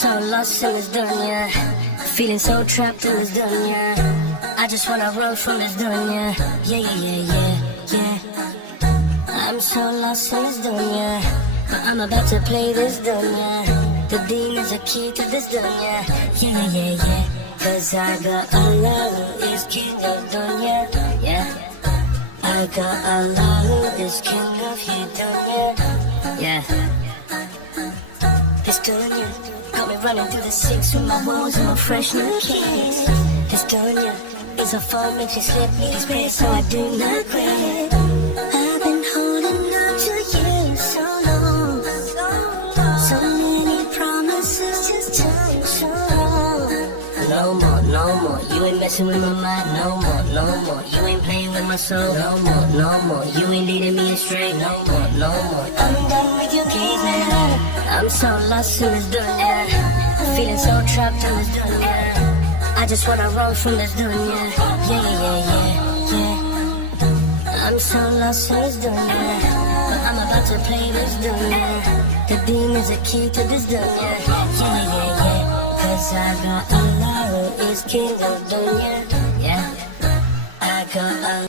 so lost in this dunya, feeling so trapped in this dunya. I just wanna run from this dunya. Yeah, yeah, yeah, yeah, yeah. I'm so lost in this dunya, but I'm about to play this dunya. The deen is a key to this dunya. Yeah, yeah, yeah, yeah. Cause I got Allah who is king of dunya. Yeah. I got Allah who is king of here dunya. Yeah. This dunya got me running through the six with my woes and my fresh new keys. This dunya is a phone makes you slip me this way, so I do not quit. I've been holding on to you so long, so many promises, just time so long. No more, no more, you ain't messing with my mind. No more, no more, you ain't playing with my soul. No more, no more, you ain't leading me astray. No more, no more, I'm done with your games now. I'm so lost in this dunya, feeling so trapped in this dunya. I just wanna run from this dunya. Yeah, yeah, yeah, yeah. I'm so lost in this dunya, but I'm about to play this dunya. The deen is a key to this dunya. Yeah, yeah, yeah. Cause I got Allah who is king of dunya. Yeah, I got Allah.